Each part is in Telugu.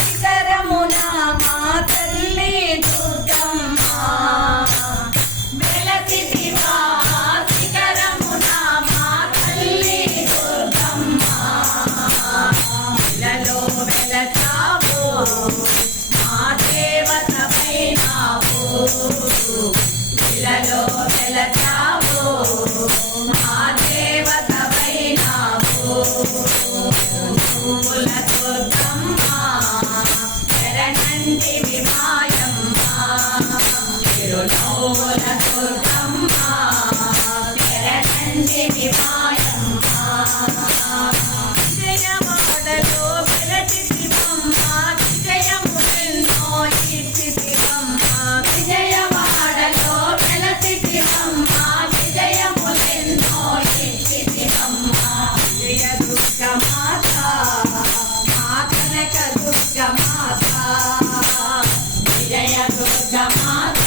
శిఖరమున మా తల్లి దుర్గమ్మ వెలసితివా శిఖరమున మా తల్లి దుర్గమ్మ ఇలలో వెలసావు మా దేవతమైనావు ఇలలో వెలసావు మా దేవతమైనావు దుర్గమ్మ శరణంటివి మాయమ్మ తిరునవ్వుల దుర్గమ్మ శరణంటివి మాయమ్మ విజయవాడలో వెలసితివమ్మ విజయములెన్నో ఇచ్చితివమ్మ విజయవాడలో వెలసితివమ్మ విజయములెన్నో ఇచ్చితివమ్మ విజయ దుర్గమాత విజయ దుర్గమాత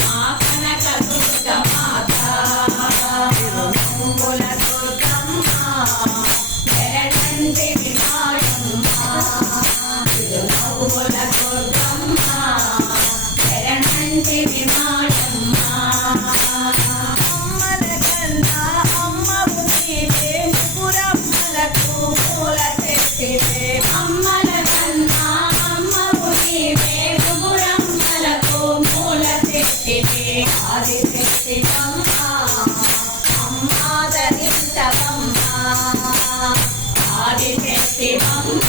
మా కనక దుర్గమాత తిరునవ్వుల దుర్గమ్మ శరణంటివి మాయమ్మ తిరునవ్వుల దుర్గమ్మ శరణంటివి మాయమ్మ అమ్మల కన్నా అమ్మవు నీవే ముగ్గురమ్మలకు మూల తెచ్చివే అమ్మల కన్నా అమ్మవు నీవే ముగ్గురమ్మలకు మూల తెచ్చివే ఆది తెచ్చివమ్మ అమ్మాదరించవమ్మ ఆది తెచ్చివమ్మ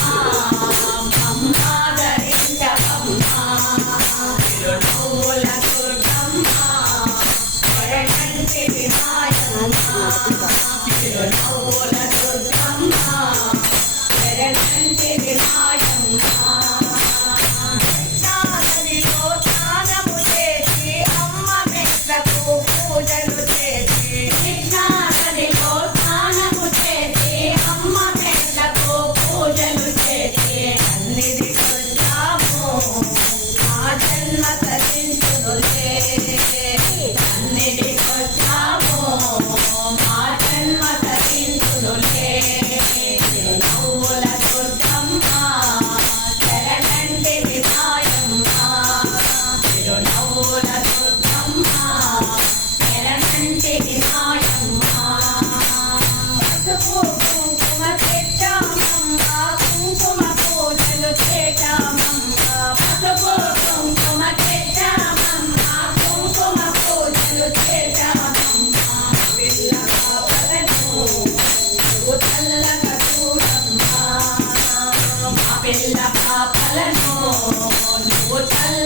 అమ్మాదరించవమ్మ తిరునవ్వుల దుర్గమ్మ శరణంటివి మాయమ్మ తిరునవ్వుల దుర్గమ్మ శరణంటివి మాయమ్మ కృష్ణానదిలో స్నానము చేసి అమ్మ మెట్లకు పూజలు చేసి కృష్ణానదిలో స్నానము చేసి అమ్మ మెట్లకు పూజలు చేసి సన్నిధికొచ్చాము మా జన్మ తరించునులే సన్నిధికొచ్చాము మా జన్మ తరించునులే తిరునవ్వుల దుర్గమ్మ శరణంటివి మాయమ్మ తిరునవ్వుల దుర్గమ్మ శరణంటివి మాయమ్మ పసుపు కుంకుమ తెచ్చామమ్మ కుంకుమ పూజలు చేశామమ్మ పసుపు కుంకుమ తెచ్చామమ్మ కుంకుమ పూజలు చేశామమ్మ పిల్ల పాపలను నువ్వు చల్లగా చూడమ్మ మా పిల్ల పాపలను నువ్వు చల్ల